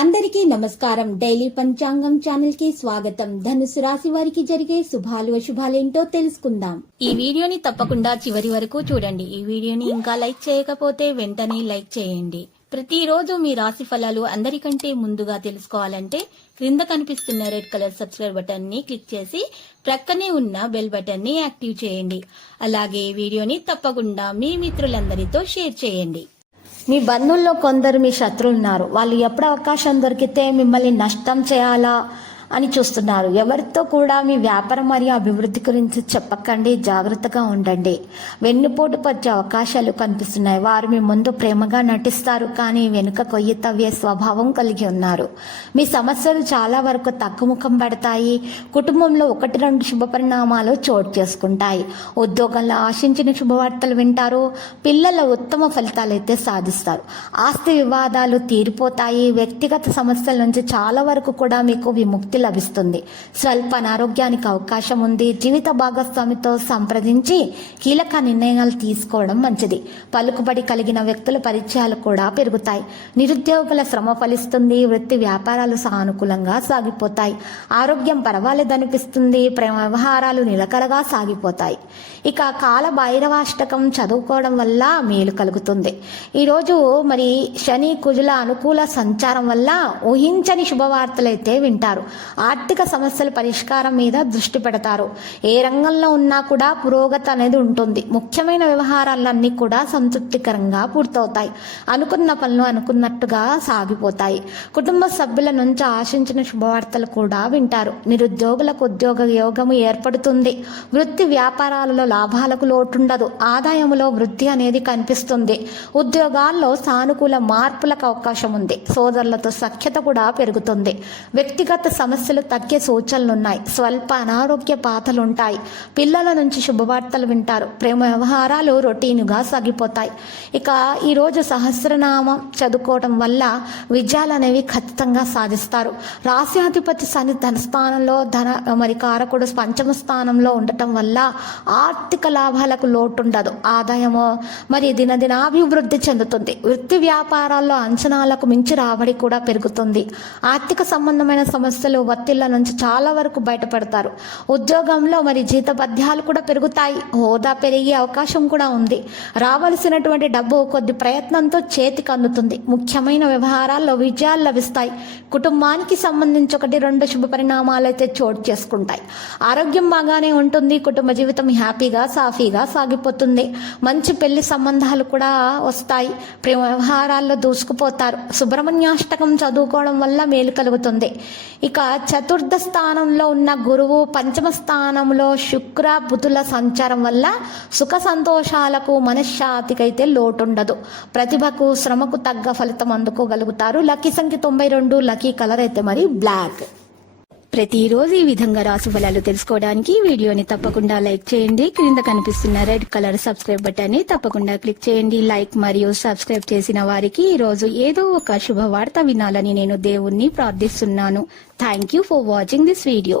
అందరికీ నమస్కారం. డైలీ పంచాంగం ఛానల్ కి స్వాగతం. ధనుసు రాశి వారికి జరిగే శుభాలు అశుభాలేంటో తెలుసుకుందాం. ఈ వీడియోని తప్పకుండా చివరి వరకు చూడండి. ఈ వీడియోని ఇంకా లైక్ చేయకపోతే వెంటనే లైక్ చేయండి. ప్రతిరోజు మీ రాశి ఫలాలు అందరికంటే ముందుగా తెలుసుకోవాలంటే క్రింద కనిపిస్తున్న రెడ్ కలర్ సబ్స్క్రైబ్ బటన్ ని క్లిక్ చేసి ప్రక్కనే ఉన్న బెల్ బటన్ ని యాక్టివ్ చేయండి. అలాగే వీడియోని తప్పకుండా మీ మిత్రులందరితో షేర్ చేయండి. మీ బంధువుల్లో కొందరు మీ శత్రువులు ఉన్నారు. వాళ్ళు ఎప్పుడు అవకాశం దొరికితే మిమ్మల్ని నష్టం చేయాలా అని చూస్తున్నారు. ఎవరితో కూడా మీ వ్యాపారం మరియు అభివృద్ధి గురించి చెప్పకండి, జాగ్రత్తగా ఉండండి. వెన్నుపోటు పచ్చే అవకాశాలు కనిపిస్తున్నాయి. వారు మీ ముందు ప్రేమగా నటిస్తారు, కానీ వెనుక కొయ్యి తవ్వే స్వభావం కలిగి ఉన్నారు. మీ సమస్యలు చాలా వరకు తక్కుముఖం పడతాయి. కుటుంబంలో 1-2 శుభ పరిణామాలు చోటు చేసుకుంటాయి. ఉద్యోగంలో ఆశించిన శుభవార్తలు వింటారు. పిల్లల ఉత్తమ ఫలితాలు అయితే సాధిస్తారు. ఆస్తి వివాదాలు తీరిపోతాయి. వ్యక్తిగత సమస్యల నుంచి చాలా వరకు కూడా మీకు విముక్తి లభిస్తుంది. స్వల్ప అనారోగ్యానికి అవకాశం ఉంది. జీవిత భాగస్వామితో సంప్రదించి కీలక నిర్ణయాలు తీసుకోవడం మంచిది. పలుకుబడి కలిగిన వ్యక్తుల పరిచయాలు కూడా పెరుగుతాయి. నిరుద్యోగుల శ్రమ ఫలిస్తుంది. వృత్తి వ్యాపారాలు సానుకూలంగా సాగిపోతాయి. ఆరోగ్యం పర్వాలేదనిపిస్తుంది. ప్రేమ వ్యవహారాలు నిలకడగా సాగిపోతాయి. ఇక కాల భైరవాష్టకం చదువుకోవడం వల్ల మేలు కలుగుతుంది. ఈరోజు మరి శని కుజుల అనుకూల సంచారం వల్ల ఊహించని శుభవార్తలైతే వింటారు. ఆర్థిక సమస్యల పరిష్కారం మీద దృష్టి పెడతారు. ఏ రంగంలో ఉన్నా కూడా పురోగతి అనేది ఉంటుంది. ముఖ్యమైన వ్యవహారాలన్నీ కూడా సంతృప్తికరంగా పూర్తవుతాయి. అనుకున్న పనులు అనుకున్నట్టుగా సాగిపోతాయి. కుటుంబ సభ్యుల నుంచి ఆశించిన శుభవార్తలు కూడా వింటారు. నిరుద్యోగులకు ఉద్యోగ యోగము ఏర్పడుతుంది. వృత్తి వ్యాపారాలలో లాభాలకు లోటుండదు. ఆదాయంలో వృద్ధి అనేది కనిపిస్తుంది. ఉద్యోగాల్లో సానుకూల మార్పులకు అవకాశం ఉంది. సోదరులతో సఖ్యత కూడా పెరుగుతుంది. వ్యక్తిగత సమస్యలు తగ్గే సూచనలున్నాయి. స్వల్ప అనారోగ్య బాధలుంటాయి. పిల్లల నుంచి శుభవార్తలు వింటారు. ప్రేమ వ్యవహారాలు రొటీన్గా సాగిపోతాయి. ఇక ఈరోజు సహస్రనామం చదువుకోవడం వల్ల విజయాలు అనేవి ఖచ్చితంగా సాధిస్తారు. రాశ్యాధిపతి శని ధనస్థానంలో కారకుడు పంచమ స్థానంలో ఉండటం వల్ల ఆర్థిక లాభాలకు లోటుండదు. ఆదాయము దినదినాభివృద్ధి చెందుతుంది. వృత్తి వ్యాపారాల్లో అంచనాలకు మించి రాబడి కూడా పెరుగుతుంది. ఆర్థిక సంబంధమైన సమస్యలు ఒత్తిళ్ల నుంచి చాలా వరకు బయటపడతారు. ఉద్యోగంలో జీతభత్యాలు కూడా పెరుగుతాయి. హోదా పెరిగే అవకాశం కూడా ఉంది. రావలసినటువంటి డబ్బు కొద్ది ప్రయత్నంతో చేతికి అందుతుంది. ముఖ్యమైన వ్యవహారాల్లో విజయాలు లభిస్తాయి. కుటుంబానికి సంబంధించి 1-2 శుభ పరిణామాలు అయితే చోటు చేసుకుంటాయి. ఆరోగ్యం బాగానే ఉంటుంది. కుటుంబ జీవితం హ్యాపీగా సాఫీగా సాగిపోతుంది. మంచి పెళ్లి సంబంధాలు కూడా వస్తాయి. ప్రేమ వ్యవహారాల్లో దూసుకుపోతారు. సుబ్రహ్మణ్యాష్టకం చదువుకోవడం వల్ల మేలు కలుగుతుంది. ఇక చతుర్థ స్థానంలో ఉన్న గురువు, పంచమ స్థానంలో శుక్ర బుధుల సంచారం వల్ల సుఖ సంతోషాలకు మనశ్శాంతికైతే లోటుండదు. ప్రతిభకు శ్రమకు తగ్గ ఫలితం అందుకోగలుగుతారు. లక్కీ సంఖ్య 92. లక్కీ కలర్ అయితే బ్లాక్. ప్రతిరోజు ఈ విధంగా రాశి ఫలాలు తెలుసుకోవడానికి వీడియోని తప్పకుండా లైక్ చేయండి. క్రింద కనిపిస్తున్న రెడ్ కలర్ సబ్స్క్రైబ్ బటన్ ని తప్పకుండా క్లిక్ చేయండి. లైక్ మరియు సబ్స్క్రైబ్ చేసిన వారికి ఈ రోజు ఏదో ఒక శుభవార్త వినాలని నేను దేవుణ్ణి ప్రార్థిస్తున్నాను. Thank you for watching this video.